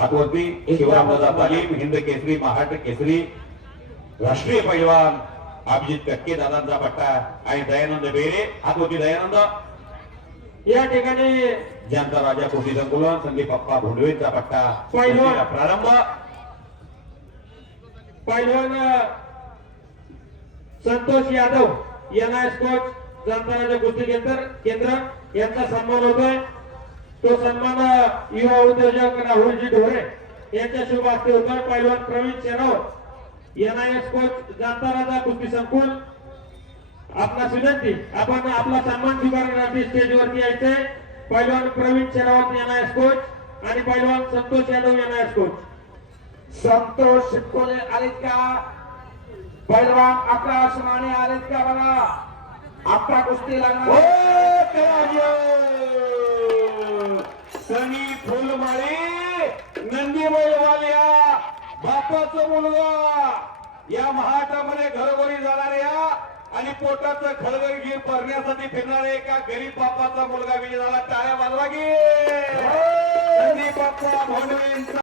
हातवरती शिवरामदादा तालीम हिंद केसरी महाराष्ट्र केसरी राष्ट्रीय पैलवान अभिजित कटके दादांचा पट्टा आणि दयानंद बेरे हातवरती दयानंद या ठिकाणी जनता राजा कोटी संकुलन संदीप पप्पा भोंडवेचा पट्टा पैलवान प्रारंभ पैलवान संतोष यादव एनआयएस कोच जनता राजा कुस्ती केंद्र यांचा सन्मान होतोय। तो सन्मान युवा उद्योजक राहुलजी ढोरे यांच्या शुभ हस्ते होतोय। पैलवान प्रवीण शेरावत एनआयएस कोच जनता राजा कुस्ती संकुल आपणास विनंती आपण आपला सन्मान स्वीकारण्यासाठी स्टेजवरती यायचंय। पैलवान प्रवीण शेरावत एनआयएस कोच आणि पैलवान संतोष यादव एनआयएस कोच। संतोष शिटकोले आलेत का? पैलवान आकाश माने आलेत का? बघा आता कुस्ती लागणार। सनी फुलमाळी नंदीमयवाल्या बापाचा मुलगा या महाटामध्ये घरोघरी जाणाऱ्या आणि पोटाचं खळगळगीर भरण्यासाठी फिरणारे एका गरीब बापाचा मुलगा विजय झाला। टाळ्या वाजवा की संदीप बाप्पा भोंडवे